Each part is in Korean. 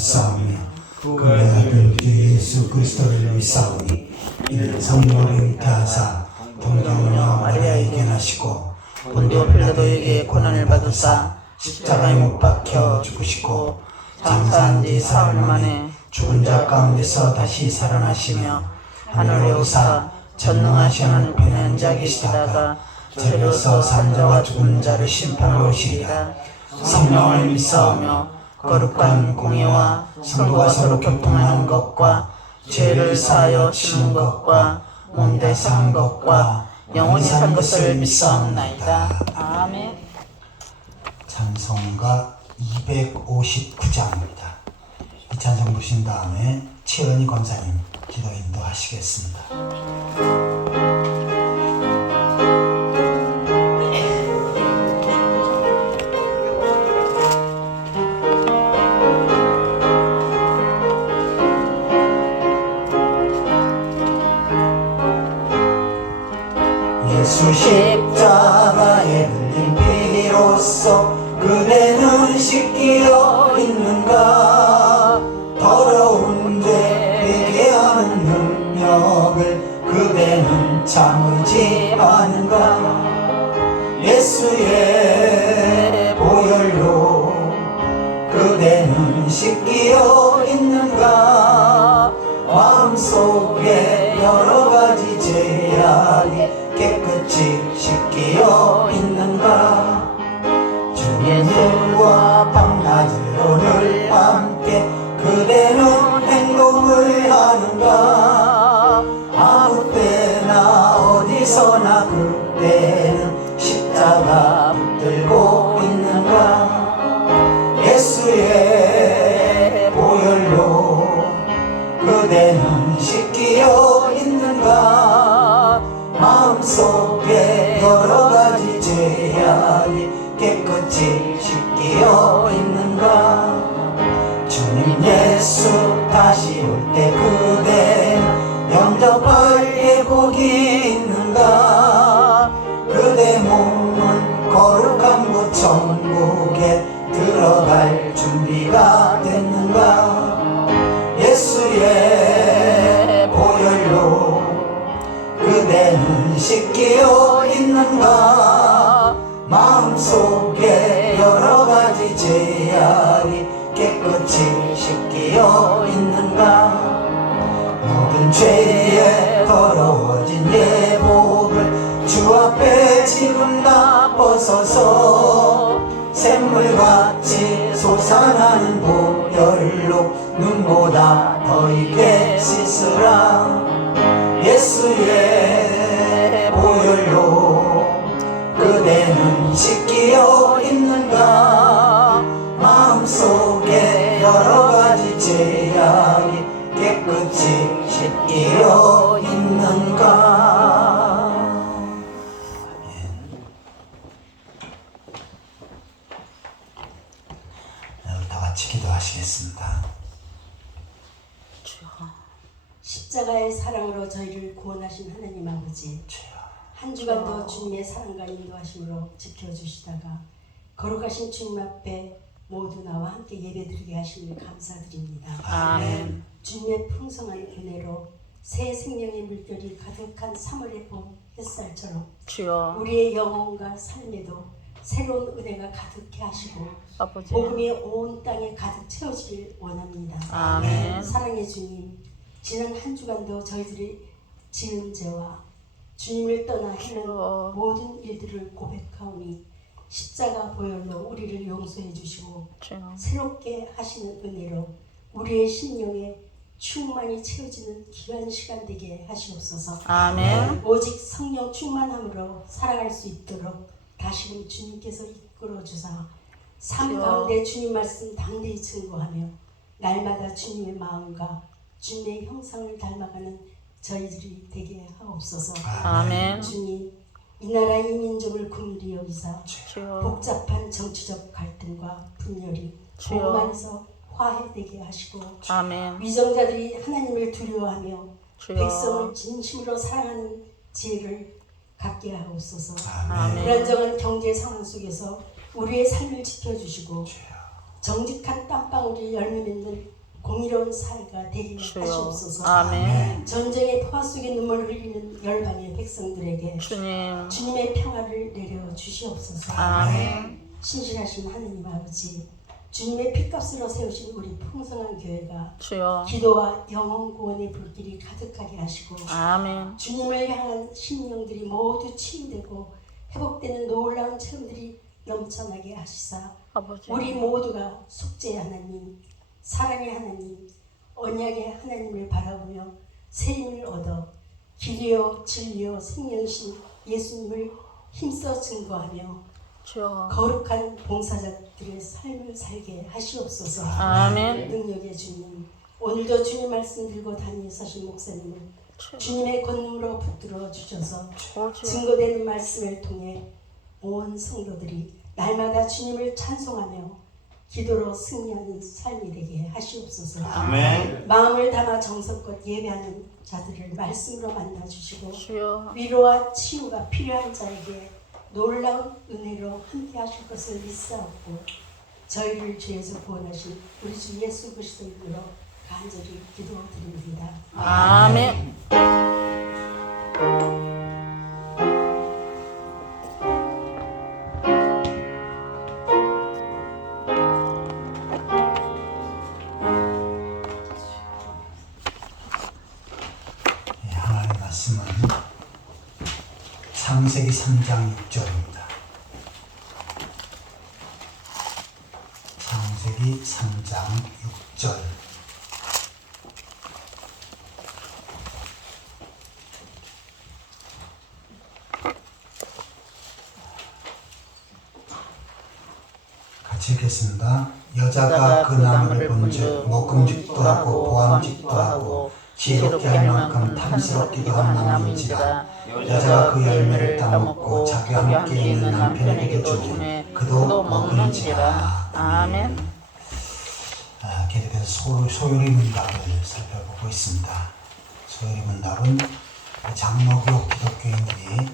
믿사오며 그의 아들 주 예수 그리스도를 믿사오니 이는 성령으로 잉태하사 동정녀 마리아에게 나시고 본디오 빌라도에게 고난을 받으사 십자가에 못 박혀 죽으시고 장사한 지 사흘 만에 죽은 자 가운데서 다시 살아나시며 하늘에 오사 전능하신 하늘편에 앉아 계시다가 저리로서 산 자와 죽은 자를 심판하러 오시리라. 성령을 믿사오며 거룩한 공예와 성도가 서로 교통하는 것과 죄를 사하여 치는 것과 몸대 산 것과 영원히 산 것을 믿사옵나이다. 아멘. 찬송가 259장입니다. 이 찬송 부신 다음에 최은희 권사님 기도 인도하시겠습니다. 예수 십자가에 흘린 피로써 그대는 씻기어 있는가. 더러운 죄 되게 하는 능력을 그대는 참으지 않은가. 예수의 보혈로 그대는 씻기어 있는가. 마음속에 여러 가지 죄악이 깨끗이 씻기어 있는가. 주의 눈과 밤낮으로 늘 함께 그대는 행동을 하는가. 아무 때나 어디서나 그대는 십자가 붙들고 있는가. 예수의 보혈로 그대는 씻기어 있는가. 마음속에 여러 가지 죄악이 깨끗이 씻기어 있는가. 주님 예수 다시 올 때 그대는 영접할 예복이 있는가. 그대 몸은 거룩한 곳 천국에 들어갈 준비가 됐는가. 예수의 보혈로 그대는 씻기어 있는가. 마음속에 여러 가지 죄악이 깨끗이 씻기어 있는가. 모든 죄에 더러워진 예복을 주 앞에 지금 다 벗어서 샘물같이 솟아나는 보혈로 눈보다 더 익게 씻으라. 예수의 보혈로 그대는 씻기어 있는가. 마음속에 여러 가지 죄악이 깨끗이 씻기어 있는가. 다 같이 기도하시겠습니다. 십자가의 사랑으로 저희를 구원하신 하나님 아버지, 한 주간도 주님의 사랑과 인도하심으로 지켜주시다가 거룩하신 주님 앞에 모두 나와 함께 예배드리게 하심을 감사드립니다. 아멘. 주님의 풍성한 은혜로 새 생명의 물결이 가득한 3월의 봄 햇살처럼 주여 우리의 영혼과 삶에도 새로운 은혜가 가득해 하시고 아버지. 복음이 온 땅에 가득 채워지길 원합니다. 아멘. 사랑의 주님, 지난 한 주간도 저희들이 지은 죄와 주님을 떠나 행한 모든 일들을 고백하오니 십자가 보혈로 우리를 용서해 주시고 주여. 새롭게 하시는 은혜로 우리의 심령에 충만히 채워지는 귀한 시간 되게 하시옵소서. 아멘. 오직 성령 충만함으로 살아갈 수 있도록 다시금 주님께서 이끌어 주사 삶 가운데 주님 말씀 담대히 증거하며 날마다 주님의 마음과 주님의 형상을 닮아가는 저희들이 되게 하옵소서. 아멘. 주님, 이 나라 이 민족을 긍휼히 여기사 주여. 복잡한 정치적 갈등과 분열이 복음 안에서 화해되게 하시고 아멘. 위정자들이 하나님을 두려워하며 주여. 백성을 진심으로 사랑하는 지혜를 갖게 하옵소서. 아멘. 불안정한 경제 상황 속에서 우리의 삶을 지켜주시고 정직한 땀방울이 열매 맺는 공의로운 사회가 되게 주여. 하시옵소서. 아멘. 전쟁의 포화 속에 눈물 흘리는 열방의 백성들에게 주님. 주님의 평화를 내려 주시옵소서. 아멘. 신실하신 하느님 아버지, 주님의 피값으로 세우신 우리 풍성한 교회가 주여. 기도와 영혼 구원의 불길이 가득하게 하시고 아멘. 주님을 향한 심령들이 모두 치유되고 회복되는 놀라운 체험들이 넘쳐나게 하시사 아버지. 우리 모두가 속죄의 하나님, 사랑의 하나님, 언약의 하나님을 바라보며 세임을 얻어 길이요 진리요 생명신 예수님을 힘써 증거하며 주여. 거룩한 봉사자들의 삶을 살게 하시옵소서. 아멘. 능력의 주님, 오늘도 주님 말씀 들고 다니사신 목사님을 주님의 권능으로 붙들어 주셔서 주여. 증거되는 말씀을 통해 온 성도들이 날마다 주님을 찬송하며 기도로 승리하는 삶이 되게 하시옵소서. 아멘. 마음을 담아 정성껏 예배하는 자들을 말씀으로 만나 주시고 주여. 위로와 치유가 필요한 자에게 놀라운 은혜로 함께 하실 것을 믿사옵고 저희를 죄에서 구원하신 우리 주 예수 그리스도 이름으로 간절히 기도드립니다. 아멘. 하나님의 말씀은 창세기 3장 6절입니다. 창세기 3장 6절. 같이 읽겠습니다. 여자가 그 나무를 본즉 먹음직도 하고 보암직도 하고 지혜롭게 할 만큼 탐스럽기도 한 나무인지라. 여자가 그 열매를 따먹고 자기와 함께 있는 남편에게도 주매 그도 먹는지라. 아멘. 계속해서 소요리 문답을 살펴보고 있습니다. 소요리 문답은 장로교 기독교인들이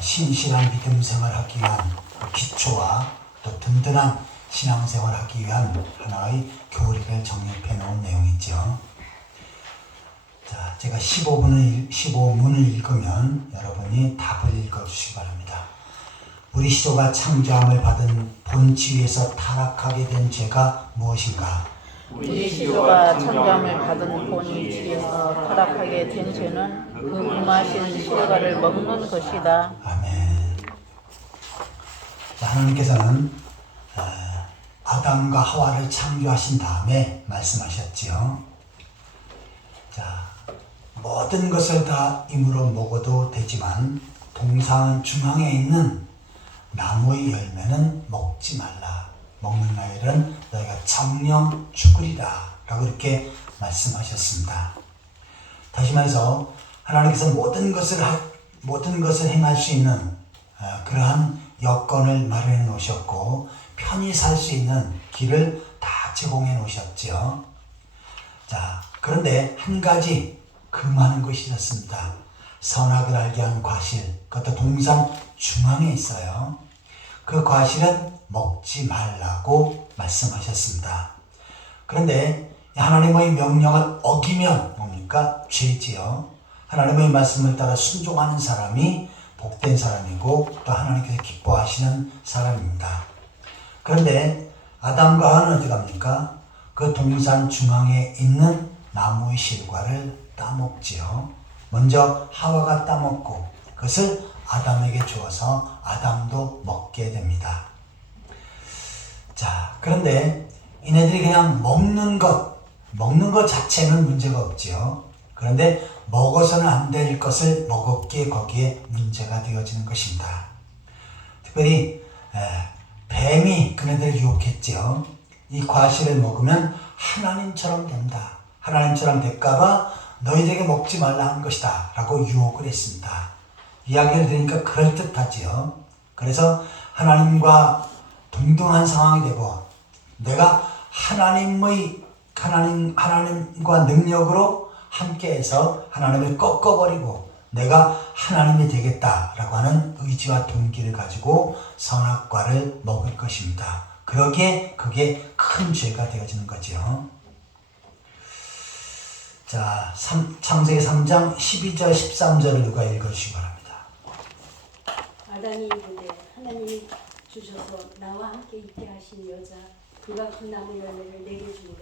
신실한 믿음 생활하기 위한 기초와 또 든든한 신앙생활을 하기 위한 하나의 교리를 정립해 놓은 내용이죠. 자, 제가 15문을 읽으면 여러분이 답을 읽어주시기 바랍니다. 우리 시조가 창조함을 받은 본치위에서 타락하게 된 죄가 무엇인가? 우리 시조가 창조함을 받은 본위에서 타락하게 된 죄는 그 무마신 실과를 먹는 것이다. 아멘. 자, 하나님께서는 아담과 하와를 창조하신 다음에 말씀하셨지요. 자, 모든 것을 다 임으로 먹어도 되지만 동산 중앙에 있는 나무의 열매는 먹지 말라. 먹는 날은 너희가 정령 죽으리라. 라고 이렇게 말씀하셨습니다. 다시 말해서 하나님께서 모든 것을 행할 수 있는 그러한 여건을 마련해 놓으셨고 편히 살 수 있는 길을 다 제공해 놓으셨죠. 자, 그런데 한 가지 금하는 것이 있었습니다. 선악을 알게 하는 과실, 그것도 동산 중앙에 있어요. 그 과실은 먹지 말라고 말씀하셨습니다. 그런데 하나님의 명령을 어기면 뭡니까? 죄지요. 하나님의 말씀을 따라 순종하는 사람이 복된 사람이고 또 하나님께서 기뻐하시는 사람입니다. 그런데 아담과 하와는 어디 갑니까? 그 동산 중앙에 있는 나무의 실과를 따먹지요. 먼저 하와가 따먹고 그것을 아담에게 주어서 아담도 먹게 됩니다. 자, 그런데 이네들이 그냥 먹는 것 자체는 문제가 없지요. 그런데 먹어서는 안 될 것을 먹었기에 거기에 문제가 되어지는 것입니다. 특별히 뱀이 그네들을 유혹했지요. 이 과실을 먹으면 하나님처럼 된다. 하나님처럼 될까봐 너희들에게 먹지 말라 한 것이다. 라고 유혹을 했습니다. 이야기를 들으니까 그럴듯하지요. 그래서 하나님과 동등한 상황이 되고 내가 하나님과 능력으로 함께해서 하나님을 꺾어버리고 내가 하나님이 되겠다라고 하는 의지와 동기를 가지고 선악과를 먹을 것입니다. 그러기에 그게 큰 죄가 되어지는 거죠. 자, 창세기 3장 12절 13절을 누가 읽어주시기 바랍니다. 아담이 이르되 하나님이 주셔서 나와 함께 있게 하신 여자 그가 그 나무 열매를 내게 주므로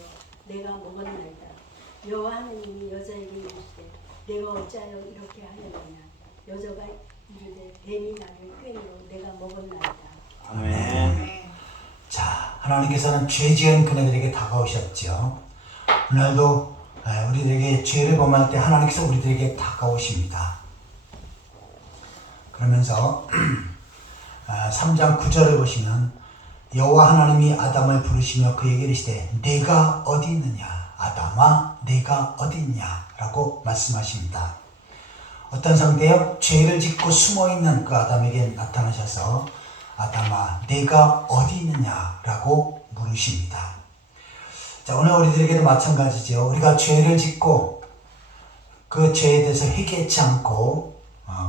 내가 먹었나이다. 여호와 하나님이 여자에게 이르시되 내가 어찌하여 이렇게 하였느냐. 여자가 이르되 뱀이 나를 꿰므로 내가 먹었나이다. 아멘. 자, 하나님께서는 죄 지은 그네들에게 다가오셨죠. 오늘도 우리들에게 죄를 범할 때 하나님께서 우리들에게 다가오십니다. 그러면서 3장 9절을 보시면 여호와 하나님이 아담을 부르시며 그에게 이르시되 네가 어디 있느냐. 아담아 네가 어디 있냐 라고 말씀하십니다. 어떤 상태요? 죄를 짓고 숨어있는 그 아담에게 나타나셔서 아담아 네가 어디 있느냐 라고 물으십니다. 자, 오늘 우리들에게도 마찬가지죠. 우리가 죄를 짓고 그 죄에 대해서 회개치 않고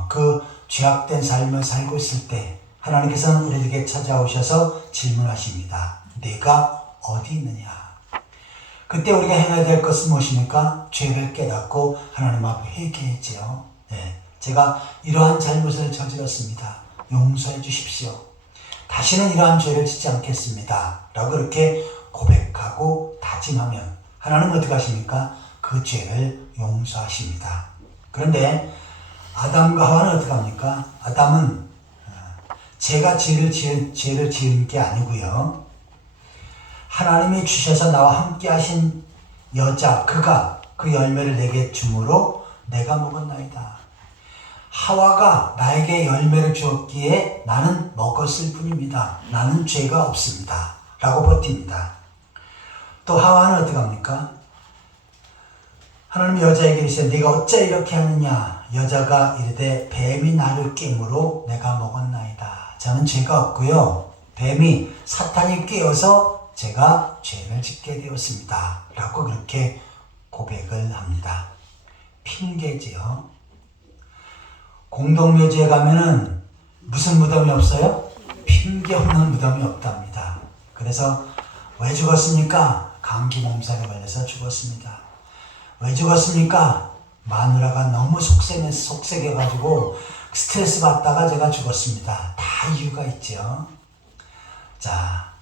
그 죄악된 삶을 살고 있을 때 하나님께서는 우리에게 찾아오셔서 질문하십니다. 네가 어디 있느냐. 그때 우리가 행해야 될 것은 무엇입니까? 죄를 깨닫고 하나님 앞에 회개했지요. 네, 제가 이러한 잘못을 저질렀습니다. 용서해 주십시오. 다시는 이러한 죄를 짓지 않겠습니다. 라고 그렇게 고백하고 다짐하면 하나님은 어떻게 하십니까? 그 죄를 용서하십니다. 그런데 아담과 하와는 어떻게 합니까? 아담은 제가 죄를 지은 게 아니고요. 하나님이 주셔서 나와 함께 하신 여자 그가 그 열매를 내게 주므로 내가 먹었나이다. 하와가 나에게 열매를 주었기에 나는 먹었을 뿐입니다. 나는 죄가 없습니다. 라고 버팁니다. 또 하와는 어떻게 합니까? 하나님이 여자에게 이르시되 네가 어째 이렇게 하느냐. 여자가 이르되 뱀이 나를 꿰므로 내가 먹었나이다. 저는 죄가 없고요. 뱀이 사탄이 꿰어서 제가 죄를 짓게 되었습니다. 라고 그렇게 고백을 합니다. 핑계지요. 공동묘지에 가면은 무슨 무덤이 없어요? 핑계 없는 무덤이 없답니다. 그래서 왜 죽었습니까? 감기 몸살에 걸려서 죽었습니다. 왜 죽었습니까? 마누라가 너무 속색해가지고 스트레스 받다가 제가 죽었습니다. 다 이유가 있죠. 자,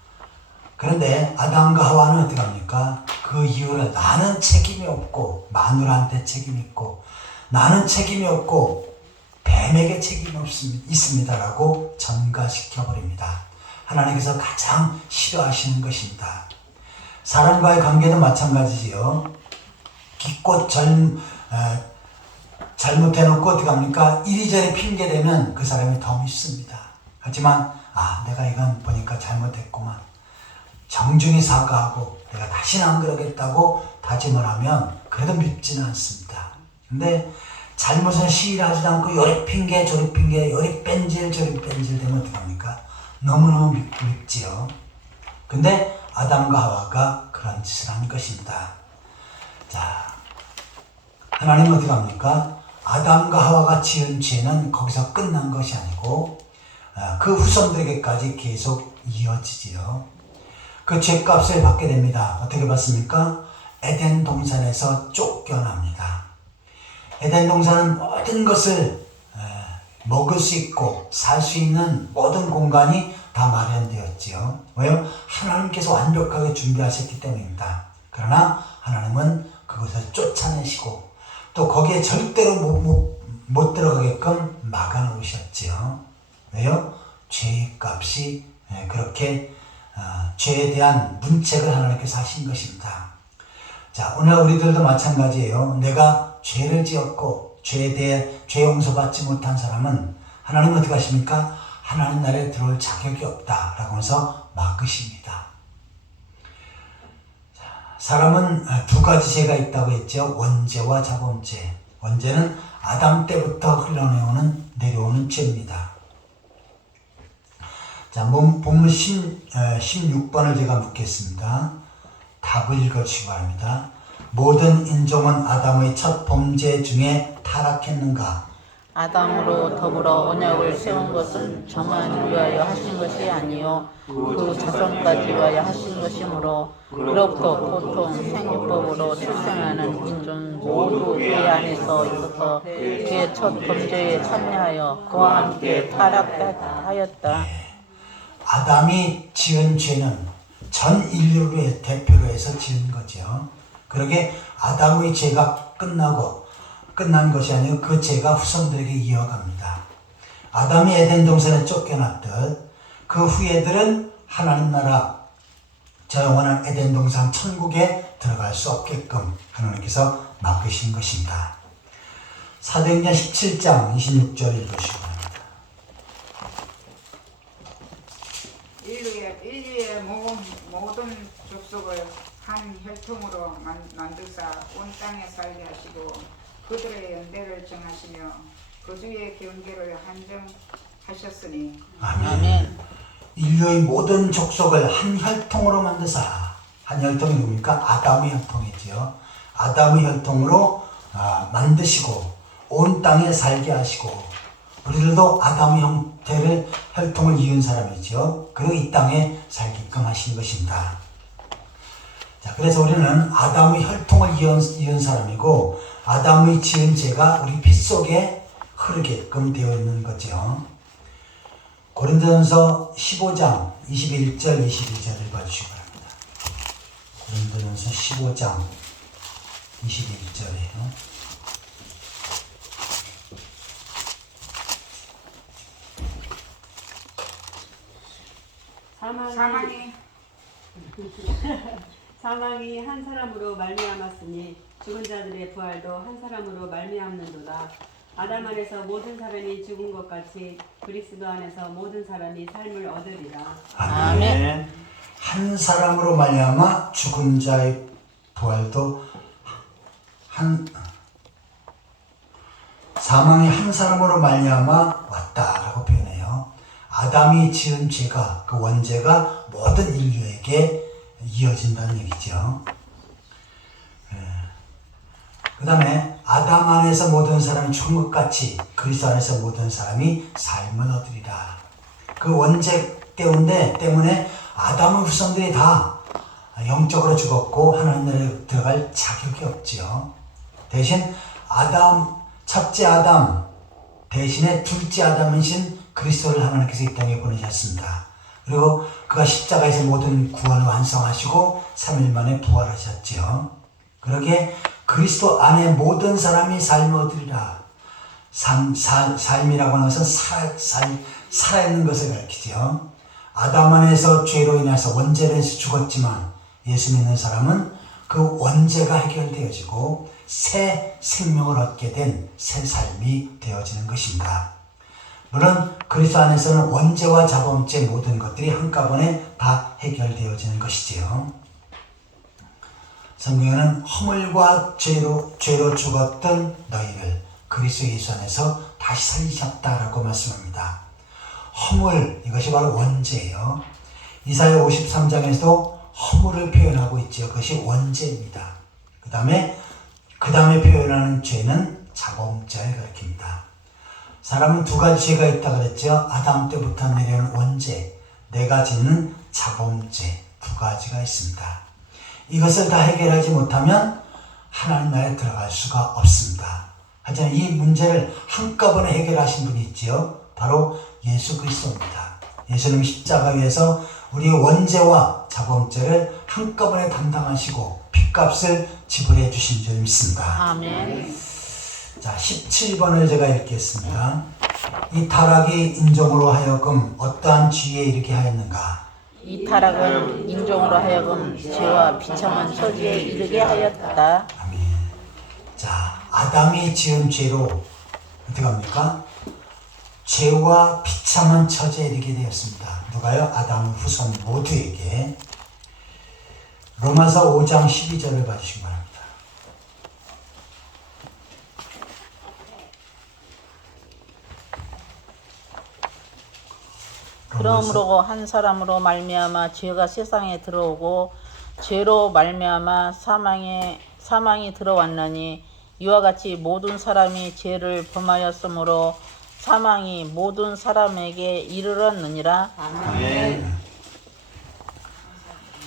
그런데 아담과 하와는 어떻게 합니까? 그 이유를 나는 책임이 없고 마누라한테 책임이 있고 나는 책임이 없고 뱀에게 책임이 있습니다라고 전가시켜버립니다. 하나님께서 가장 싫어하시는 것입니다. 사람과의 관계도 마찬가지지요. 기껏 잘못해놓고 어떻게 합니까? 이리저리 핑계대면 그 사람이 더 밉습니다. 하지만 내가 이건 보니까 잘못했구만. 정중히 사과하고 내가 다시는 안 그러겠다고 다짐을 하면 그래도 밉지는 않습니다. 근데 잘못은 시인하지도 않고 요리 핑계 저리 핑계 요리 뺀질 저리 뺀질 되면 어떡합니까? 너무너무 밉지요. 근데 아담과 하와가 그런 짓을 한 것입니다. 자, 하나님은 어떻게 합니까? 아담과 하와가 지은 죄는 거기서 끝난 것이 아니고 그 후손들에게까지 계속 이어지지요. 그 죄값을 받게 됩니다. 어떻게 받습니까? 에덴 동산에서 쫓겨납니다. 에덴 동산은 모든 것을 먹을 수 있고 살 수 있는 모든 공간이 다 마련되었지요. 왜요? 하나님께서 완벽하게 준비하셨기 때문입니다. 그러나 하나님은 그것을 쫓아내시고 또 거기에 절대로 못 들어가게끔 막아놓으셨지요. 왜요? 죄의 값이 그렇게 죄에 대한 문책을 하나님께서 하신 것입니다. 자, 오늘 우리들도 마찬가지예요. 내가 죄를 지었고 죄에 대해 죄 용서받지 못한 사람은 하나님은 어떻게 하십니까? 하나님 나라에 들어올 자격이 없다라고 해서 막으십니다. 자, 사람은 두 가지 죄가 있다고 했죠. 원죄와 자범죄. 원죄는 아담 때부터 내려오는 죄입니다. 자, 본문 16번을 제가 묻겠습니다. 답을 읽어주시기 바랍니다. 모든 인종은 아담의 첫 범죄 중에 타락했는가? 아담으로 더불어 언약을 세운 것은 저만 위하여 하신 것이 아니요 그 자손까지 위하여 하신 것이므로 그로부터 보통 생육법으로 출생하는 인종 모두 그 안에서 있어서 그의 첫 범죄에 참여하여 그와 함께 타락하였다. 아담이 지은 죄는 전 인류의 대표로 해서 지은 거죠. 그러게 아담의 죄가 끝난 것이 아니고 그 죄가 후손들에게 이어갑니다. 아담이 에덴 동산에 쫓겨났듯 그 후예들은 하나님 나라 저 영원한 에덴 동산 천국에 들어갈 수 없게끔 하나님께서 막으신 것입니다. 사도행전 17장 26절 읽으시기 바랍니다. 인류의 모든 족속을 한 혈통으로 만드사 온 땅에 살게 하시고 그들의 연대를 정하시며 그 주의 경계를 한정하셨으니 아멘. 인류의 모든 족속을 한 혈통으로 만드사. 한 혈통이 뭡니까? 아담의 혈통이지요. 아담의 혈통으로 만드시고 온 땅에 살게 하시고 우리들도 아담의 혈통을 이은 사람이죠. 그리고 이 땅에 살게끔 하신 것입니다. 자, 그래서 우리는 아담의 혈통을 이은 사람이고 아담의 지은 죄가 우리 피 속에 흐르게끔 되어 있는 거죠. 고린도전서 15장 21절 22절을 봐주시기 바랍니다. 고린도전서 15장 21절이에요. 사망이 한 사람으로 말미암았으니 죽은 자들의 부활도 한 사람으로 말미암는도다. 아담 안에서 모든 사람이 죽은 것 같이 그리스도 안에서 모든 사람이 삶을 얻으리라. 아멘. 한 사람으로 말미암아 죽은 자의 부활도 사망이 한 사람으로 말미암아 왔다라고 표현해요. 아담이 지은 죄가 그 원죄가 모든 인류에게 이어진다는 얘기죠. 그 다음에 아담 안에서 모든 사람이 죽은 것 같이 그리스도 안에서 모든 사람이 삶을 얻으리라. 그 원죄 때문에 아담의 후손들이 다 영적으로 죽었고 하나님 나라에 들어갈 자격이 없지요. 대신 첫째 아담 대신에 둘째 아담이신 그리스도를 하나님께서 이 땅에 보내셨습니다. 그리고 그가 십자가에서 모든 구원을 완성하시고 3일 만에 부활하셨지요. 그러기에 그리스도 안에 모든 사람이 삶을 얻으리라. 삶이라고 하는 것은 살아있는 것을 가리키죠. 아담 안에서 죄로 인해서 원죄로 인해서 죽었지만 예수 믿는 사람은 그 원죄가 해결되어지고 새 생명을 얻게 된 새 삶이 되어지는 것입니다. 물론 그리스도 안에서는 원죄와 자범죄 모든 것들이 한꺼번에 다 해결되어지는 것이지요. 성경에는 허물과 죄로 죽었던 너희를 그리스도 예수 안에서 다시 살리셨다라고 말씀합니다. 허물, 이것이 바로 원죄예요. 이사야 53장에서도 허물을 표현하고 있죠. 그것이 원죄입니다. 그 다음에 표현하는 죄는 자범죄를 가리킵니다. 사람은 두 가지 죄가 있다고 그랬죠. 아담 때부터 내려온 원죄, 네 가지는 자범죄, 두 가지가 있습니다. 이것을 다 해결하지 못하면 하나님 나라에 들어갈 수가 없습니다. 하지만 이 문제를 한꺼번에 해결하신 분이 있지요. 바로 예수 그리스도입니다. 예수님이 십자가 위에서 우리의 원죄와 자범죄를 한꺼번에 담당하시고 핏값을 지불해 주신 줄 믿습니다. 아멘. 자, 17번을 제가 읽겠습니다. 이 타락이 인종으로 하여금 어떠한 지혜에 이르게 하였는가? 이 타락은 인종으로 하여금 죄와 비참한 처지에 이르게 하였다. 아멘. 자, 아담이 지은 죄로 어떻게 합니까? 죄와 비참한 처지에 이르게 되었습니다. 누가요? 아담 후손 모두에게. 로마서 5장 12절을 봐주시기 바랍니다. 그러므로 한 사람으로 말미암아 죄가 세상에 들어오고 죄로 말미암아 사망이 들어왔나니 이와 같이 모든 사람이 죄를 범하였으므로 사망이 모든 사람에게 이르렀느니라.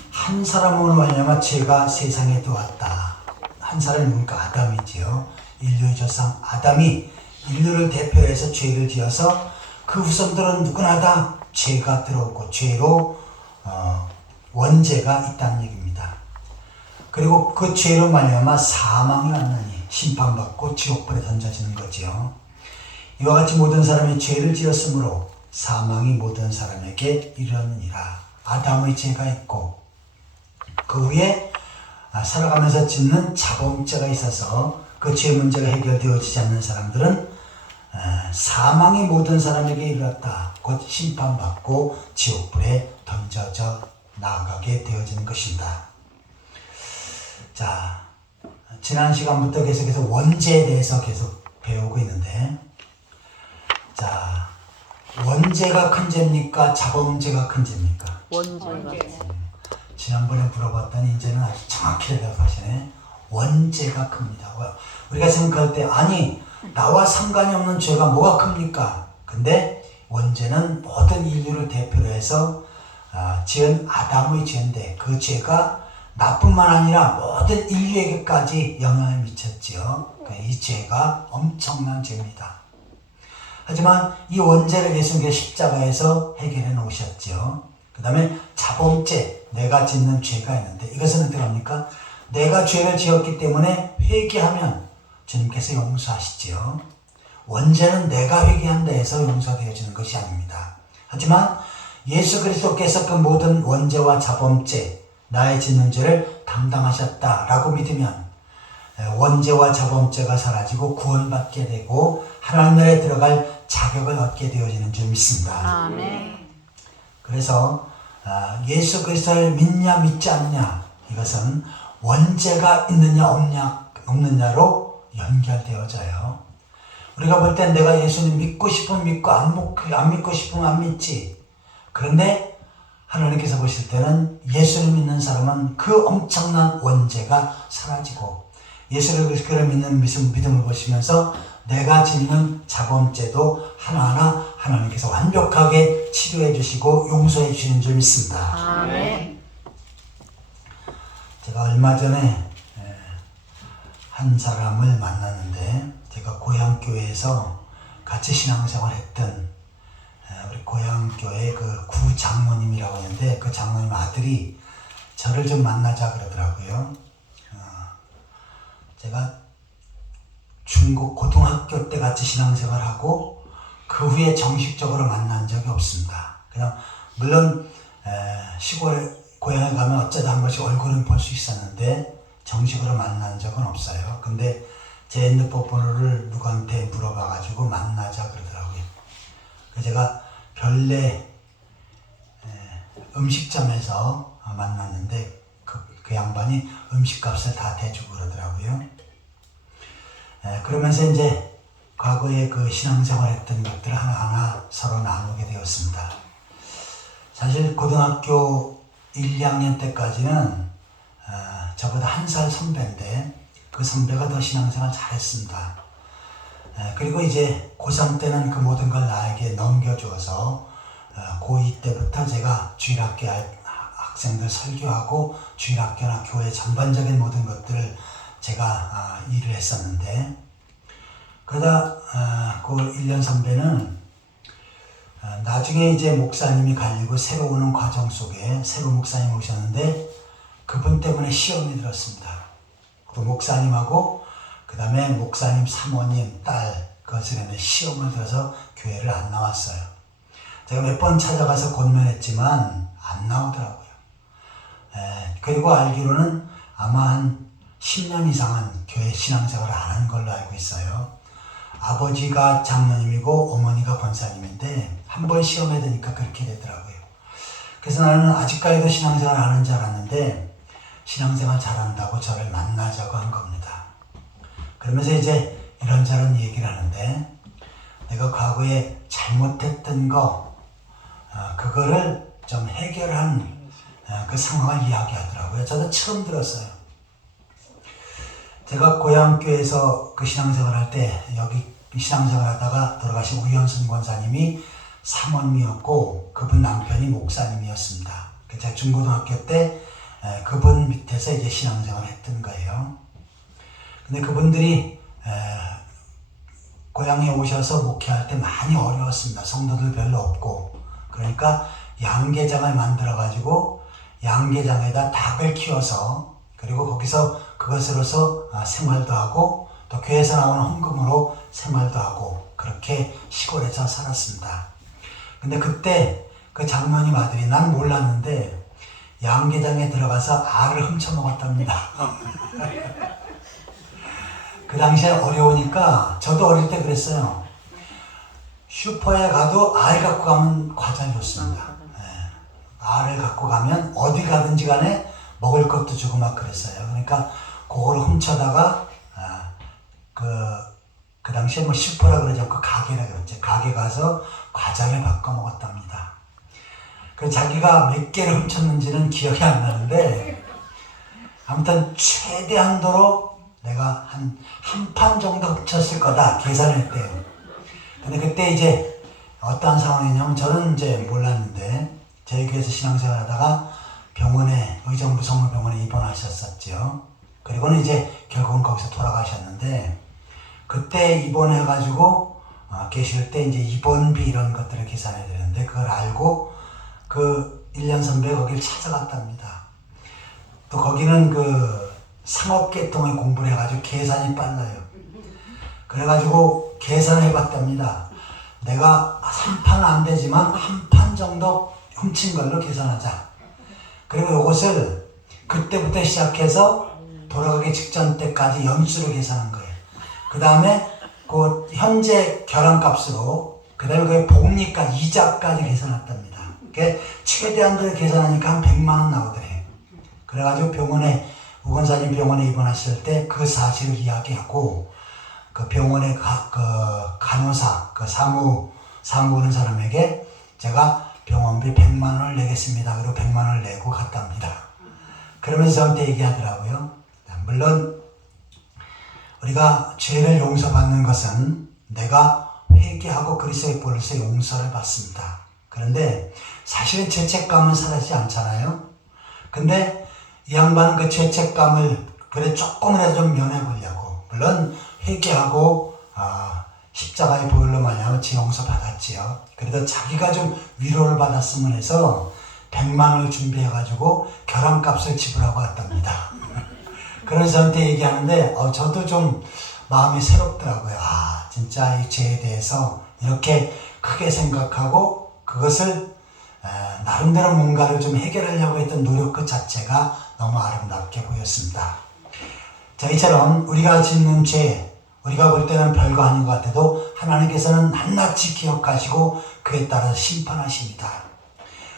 한 사람으로 말미암아 죄가 세상에 들어왔다. 한 사람이 누굴까? 아담이지요. 인류의 조상 아담이 인류를 대표해서 죄를 지어서 그 후손들은 누구나 다 죄가 들어오고 죄로 원죄가 있다는 얘기입니다. 그리고 그 죄로 말미암아 사망이 왔느니 심판받고 지옥불에 던져지는 거지요. 이와 같이 모든 사람이 죄를 지었으므로 사망이 모든 사람에게 이르느니라. 아담의 죄가 있고 그 후에 살아가면서 짓는 자범죄가 있어서 그 죄 문제가 해결되어지지 않는 사람들은 사망이 모든 사람에게 이르렀다. 곧 심판받고 지옥불에 던져져 나가게 되어지는 것입니다. 자, 지난 시간부터 계속해서 원죄에 대해서 계속 배우고 있는데, 자, 원죄가 큰 죄입니까? 자범죄가 큰 죄입니까? 원죄가. 지난번에 물어봤더니 이제는 아주 정확히 대답하시네. 원죄가 큽니다. 우리가 생각할 때 아니 나와 상관이 없는 죄가 뭐가 큽니까? 근데 원죄는 모든 인류를 대표로 해서 지은 아담의 죄인데 그 죄가 나뿐만 아니라 모든 인류에게까지 영향을 미쳤지요. 이 죄가 엄청난 죄입니다. 하지만 이 원죄를 예수님께서 십자가에서 해결해 놓으셨지요. 그 다음에 자범죄, 내가 짓는 죄가 있는데 이것은 어떻게 합니까? 내가 죄를 지었기 때문에 회개하면 주님께서 용서하시지요. 원죄는 내가 회개한다 해서 용서되어지는 것이 아닙니다. 하지만 예수 그리스도께서 그 모든 원죄와 자범죄, 나의 짓는 죄를 담당하셨다라고 믿으면 원죄와 자범죄가 사라지고 구원받게 되고 하나님 나라에 들어갈 자격을 얻게 되어지는 줄 믿습니다. 아멘. 그래서 예수 그리스도를 믿냐 믿지 않냐 이것은 원죄가 있느냐 없느냐로 연결되어져요. 우리가 볼 땐 내가 예수님 믿고 싶으면 믿고 안 믿고 싶으면 안 믿지. 그런데 하나님께서 보실 때는 예수를 믿는 사람은 그 엄청난 원죄가 사라지고 예수를 믿는 믿음을 보시면서 내가 짓는 자범죄도 하나하나 하나님께서 완벽하게 치료해 주시고 용서해 주시는 줄 믿습니다. 아멘. 제가 얼마 전에 한 사람을 만났는데 제가 고향교회에서 같이 신앙생활했던 우리 고향교회 그 구장로님이라고 했는데 그 장로님 아들이 저를 좀 만나자 그러더라고요. 제가 중국 고등학교 때 같이 신앙생활하고 그 후에 정식적으로 만난 적이 없습니다. 그냥 물론 시골 고향에 가면 어쩌다 한 번씩 얼굴은 볼 수 있었는데 정식으로 만난 적은 없어요. 근데 제 핸드폰 번호를 누구한테 물어봐가지고 만나자 그러더라고요. 그래서 제가 별내 음식점에서 만났는데 그 양반이 음식값을 다 대주고 그러더라고요. 그러면서 이제 과거에 그 신앙생활 했던 것들을 하나하나 서로 나누게 되었습니다. 사실 고등학교 1, 2학년 때까지는 저보다 한 살 선배인데 그 선배가 더 신앙생활 잘했습니다. 그리고 이제 고3 때는 그 모든 걸 나에게 넘겨주어서 고2 때부터 제가 주일학교 학생들 설교하고 주일학교나 교회 전반적인 모든 것들을 제가 일을 했었는데 그러다 그 1년 선배는 나중에 이제 목사님이 갈리고 새로 오는 과정 속에 새로 목사님 오셨는데 그분 때문에 시험이 들었습니다. 그 목사님하고 그 다음에 목사님 사모님 딸 그것을 시험을 들어서 교회를 안 나왔어요. 제가 몇 번 찾아가서 권면했지만 안 나오더라고요. 그리고 알기로는 아마 한 10년 이상은 교회 신앙생활을 안 한 걸로 알고 있어요. 아버지가 장로님이고 어머니가 권사님인데 한 번 시험에 드니까 그렇게 되더라고요. 그래서 나는 아직까지도 신앙생활 안 하는 줄 알았는데 신앙생활 잘한다고 저를 만나자고 한 겁니다. 그러면서 이제 이런저런 얘기를 하는데 내가 과거에 잘못했던 거 그거를 좀 해결한 그 상황을 이야기하더라고요. 저도 처음 들었어요. 제가 고향교회에서 그 신앙생활 할 때 여기 신앙생활 하다가 돌아가신 우현순 권사님이 사모님이었고 그분 남편이 목사님이었습니다. 제가 중고등학교 때 그분 밑에서 이제 신앙생활을 했던 거예요. 근데 그분들이 고향에 오셔서 목회할 때 많이 어려웠습니다. 성도들 별로 없고. 그러니까 양계장을 만들어 가지고 양계장에다 닭을 키워서 그리고 거기서 그것으로서 생활도 하고 또 교회에서 나오는 헌금으로 생활도 하고 그렇게 시골에서 살았습니다. 근데 그때 그 장로님 아들이, 난 몰랐는데 양계장에 들어가서 알을 훔쳐 먹었답니다. 그 당시에 어려우니까 저도 어릴 때 그랬어요. 슈퍼에 가도 알 갖고 가면 과자를 줬습니다. 알을 갖고 가면 어디 가든지 간에 먹을 것도 주고 막 그랬어요. 그러니까 그거를 훔쳐다가 그 당시에 뭐 슈퍼라 그러지 않고 가게라 그랬죠. 가게 가서 과자를 바꿔 먹었답니다. 그 자기가 몇 개를 훔쳤는지는 기억이 안 나는데 아무튼 최대한도로 내가 한 판 정도 훔쳤을 거다 계산을 했대요. 근데 그때 이제 어떠한 상황이냐면 저는 이제 몰랐는데 저희 교회에서 신앙생활 하다가 병원에 의정부 성모병원에 입원하셨었죠. 그리고는 이제 결국은 거기서 돌아가셨는데 그때 입원해가지고 계실 때 이제 입원비 이런 것들을 계산해야 되는데 그걸 알고 그 1년 선배 거기를 찾아갔답니다. 또 거기는 그 상업계통에 공부를 해가지고 계산이 빨라요. 그래가지고 계산을 해봤답니다. 내가 3판 안 되지만 한 판 정도 훔친 걸로 계산하자. 그리고 이것을 그때부터 시작해서 돌아가기 직전 때까지 연수로 계산한 거예요. 그 다음에 그 현재 결혼값으로 그 다음에 그 복리가 이자까지 계산했답니다. 그게 최대한으로 계산하니까 한 100만 원 나오더래요. 그래가지고 병원에 우건사님 병원에 입원하실 때 그 사실을 이야기하고 그 병원의 그 간호사 그 사무하는 사람에게 제가 병원비 100만 원을 내겠습니다. 그리고 100만 원을 내고 갔답니다. 그러면서 저한테 얘기하더라고요. 물론 우리가 죄를 용서받는 것은 내가 회개하고 그리스도의 보혈로서 용서를 받습니다. 그런데 사실은 죄책감은 사라지지 않잖아요. 근데 이 양반은 그 죄책감을 그래 조금이라도 좀 면해보려고 물론 회개하고 십자가의 보혈로 말미암아 죄 용서 받았지요. 그래도 자기가 좀 위로를 받았으면 해서 100만 원을 준비해가지고 결혼값을 지불하고 왔답니다. 그래서 저한테 얘기하는데 저도 좀 마음이 새롭더라고요. 진짜 이 죄에 대해서 이렇게 크게 생각하고 그것을 나름대로 뭔가를 좀 해결하려고 했던 노력 그 자체가 너무 아름답게 보였습니다. 자, 이처럼 우리가 짓는 죄, 우리가 볼 때는 별거 아닌 것 같아도 하나님께서는 낱낱이 기억하시고 그에 따라서 심판하십니다.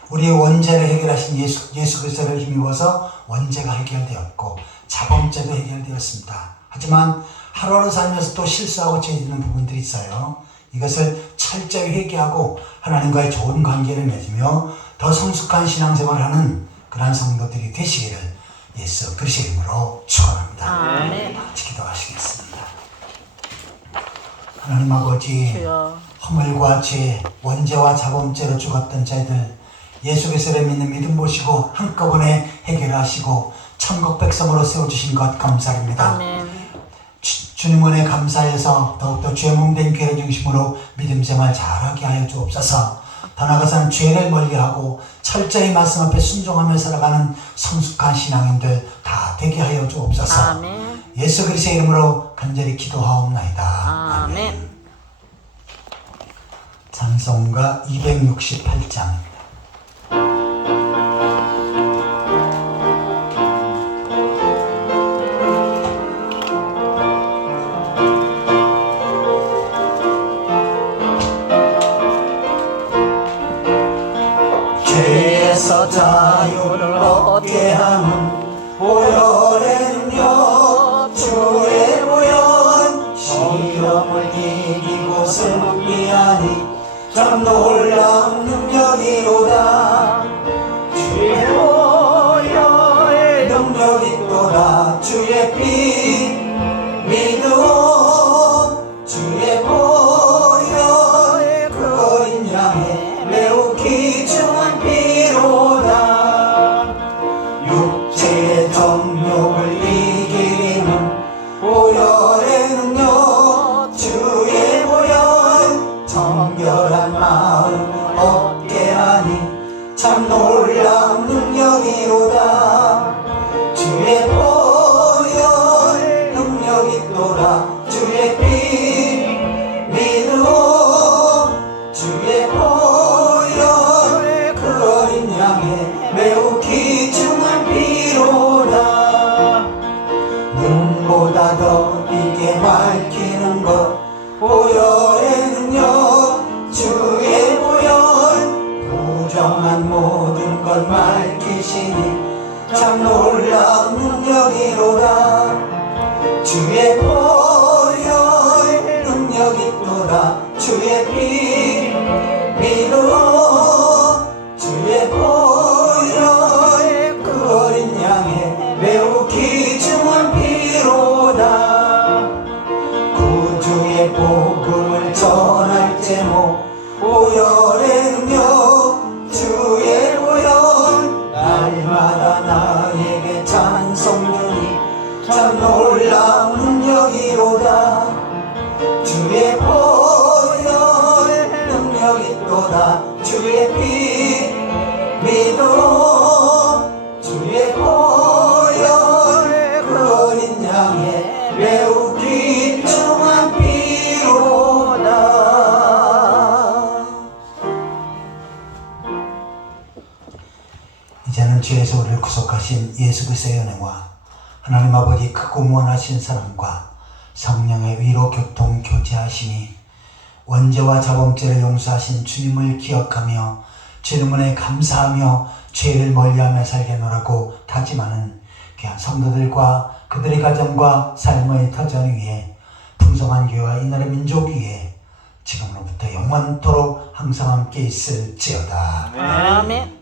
우리의 원죄를 해결하신 예수 그리스도를 힘입어서 원죄가 해결되었고 자범죄도 해결되었습니다. 하지만 하루하루 살면서 또 실수하고 죄짓는 부분들이 있어요. 이것을 철저히 회개하고 하나님과의 좋은 관계를 맺으며 더 성숙한 신앙생활을 하는 그러한 성도들이 되시기를 예수 그리스도의 이름으로 축원합니다. 아멘. 기도하시겠습니다. 하나님 아버지, 주여. 허물과 죄, 원죄와 자범죄로 죽었던 자들 예수 그리스도를 믿는 믿음 보시고 한꺼번에 해결하시고 천국 백성으로 세워주신 것 감사합니다. 아멘. 주님 은혜 감사해서 더욱더 죄몽된 교회 중심으로 믿음 생활 잘하게 하여 주옵소서. 더 나아가서는 죄를 멀리하고 철저히 말씀 앞에 순종하며 살아가는 성숙한 신앙인들 다 되게 하여 주옵소서. 아멘. 예수 그리스도의 이름으로 간절히 기도하옵나이다. 아멘. 찬송가 268장. 죄에서 자유를 얻게 하는 보혈에는요 주의 보혈 시험을 이기고 승리하니 참 놀라운 능력이로다. 주의 보혈 능력이 또다. 주의 피 정욕을 이기는 보혈의 능력 주의 보혈 정결한 마음 얻게 하니 참 놀라운 능력이로다 주의 보혈 능력이 있도다 주의 피 믿어 주의 보혈 그 어린 양의 매우 귀중한 피로다 눈보다 더 이게 밝히는 것 보혈의 능력 주의 보혈 부정한 모든 것 밝히시니 참 놀라운 능력이로다 주의 보혈 능력이 있도다 주의 피 믿어 주의 보혈 그 어린 양의 매우 귀중한 피로다 구주의 복음을 전할 제목 보혈의 능력 주의 보혈 날마다 나에게 찬송 주니 참 놀라운 능력이로다 주의 보혈 능력이 있도다 주의 피 믿어 주의 보혈 그 어린 양의 매우 귀중한 피로다 이제는 죄에서 우리를 구속하신 예수 그리스도의 은혜와 하나님 아버지 크고 무한하신 사랑과 성령의 위로 교통 교제하심이 원죄와 자범죄를 용서하신 주님을 기억하며 주님은에 감사하며 죄를 멀리하며 살게노라고 다짐하는 귀한 성도들과 그들의 가정과 삶의 터전 위에 풍성한 교회와 이 나라의 민족 위에 지금으로부터 영원토록 항상 함께 있을지어다. 아멘.